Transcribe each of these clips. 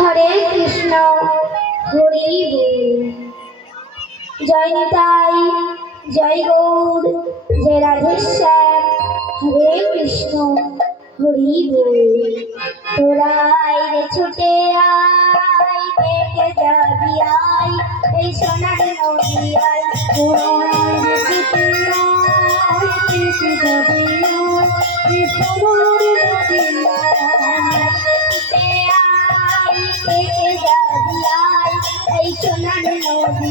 হরে কৃষ্ণ, হরি জয় নিতাই, জয় গৌর, জয় রাধেশ্যাম। হরে কৃষ্ণ, হরি তোরা আইরে ছুটে আয়, পেটে যাবি আয়, এই সোনার নদী আয়। আয় পেটে যাবি আয় সোনার নদী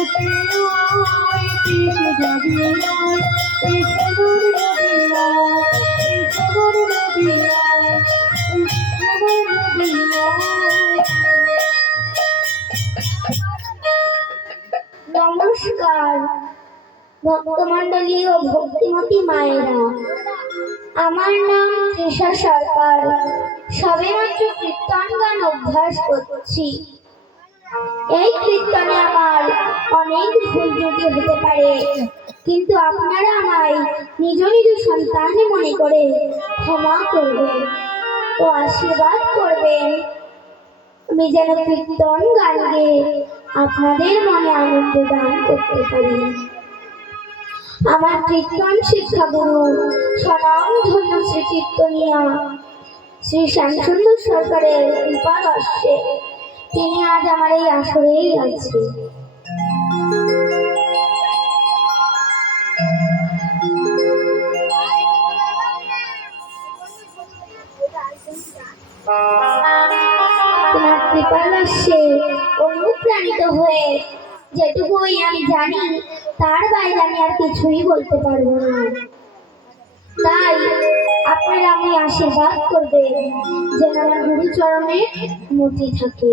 নমস্কার ভক্তমণ্ডলী ও ভক্তিমতী মায়েরা। আমার নাম তৃষা সরকার। সবেমাত্র কীর্তন গান অভ্যাস করছি। এই কীর্তনে আমার অনেক ভুল ত্রুটি হতে পারে। কিন্তু আপনারা আমায় নিজ নিজ সন্তান মনে করে ক্ষমা করবেন ও আশীর্বাদ করবেন। আমি যেন কীর্তন গান গেয়ে আপনাদের মনে আনন্দ দান করতে পারি। আমার কীর্তন শিক্ষা গুরু সনাম ধন্য শ্রী কীর্তনিয়া শ্রী শ্যামসুন্দর সরকারের কৃপা দর্শে তিনি আজ আমার এই আসরেই আছে তোমার কৃপা দর্শে অনুপ্রাণিত হয়ে যেটুকুই আমি জানি, তার বাইরে আমি আর কিছুই বলতে পারব না। তাই আপনারা আমি আশীর্বাদ করবে যেন আমার গুরুচরণে মতি থাকে।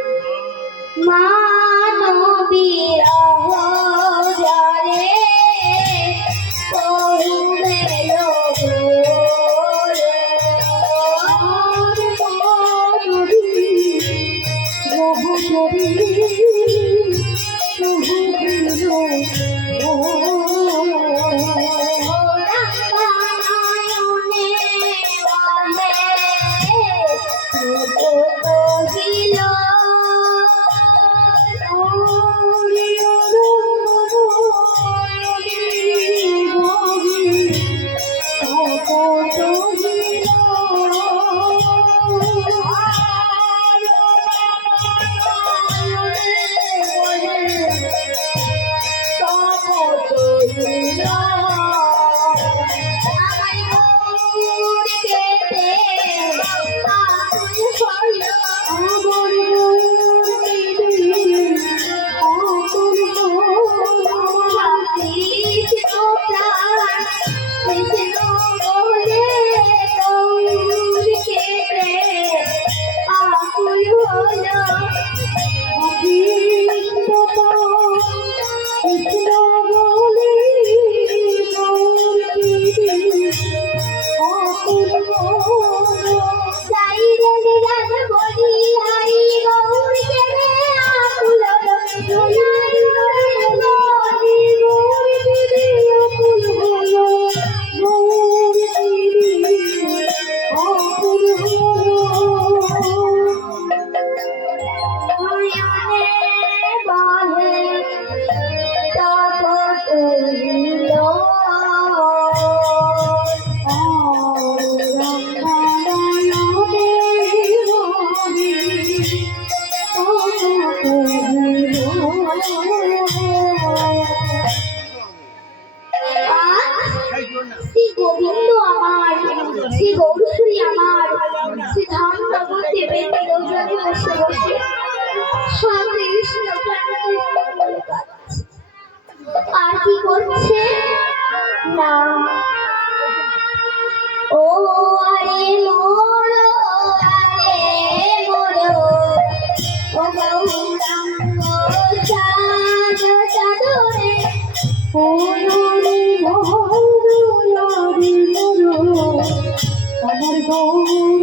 মানবীর জরে কৃষ্ণ আর কি করছে? না। ও আরে মোর আরে মোর। ও গৌরাম চাঁদ চাঁদরে পুরনি মোহর নারী মোর। আমার গৌর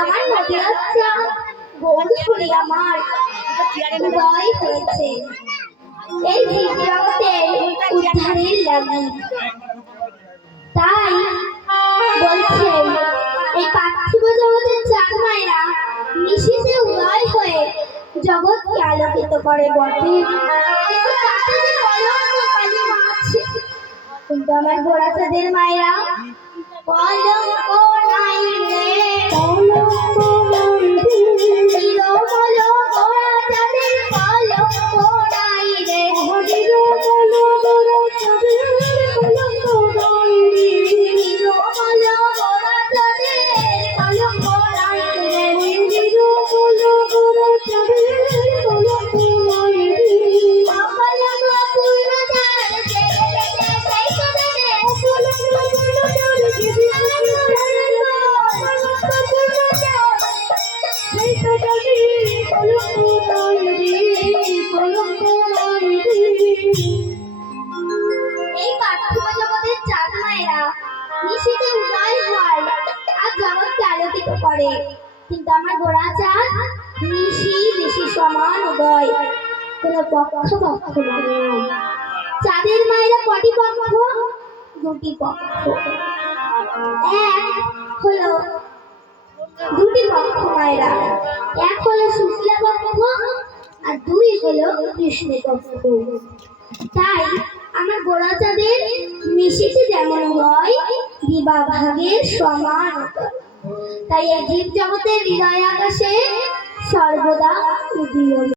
আমার নদী আচ্ছা বন্ধুরি আমার উদয় হয়েছে। এই জগতের উদ্ধারের লাগি। তাই বলছেন এই পার্থিব জগতের চাঁদ মায়েরা নিশীথে উদয় হয়ে জগৎকে আলোকিত করে বটে। কিন্তু আমার গোড়া চাঁদের মায়েরা কলঙ্ক নাই। রে করে কিন্তু আমার গোড়া চাঁদ নিশি নিশি সমান উদয়। কোনো পক্ষ পক্ষ চাঁদের মায়েরা কটি পক্ষ? দুটি পক্ষ। এক হলো দুটি পক্ষ মায়েরা। এক হলো শুক্লা পক্ষ আর দুই হলো কৃষ্ণ পক্ষ। তাই আমার গোড়া চাঁদের মিশিতে যেমন হয় দিবা ভাগের সমান। তাই এই জীব জগতের হৃদয় আকাশে সর্বদা উদীয়মান।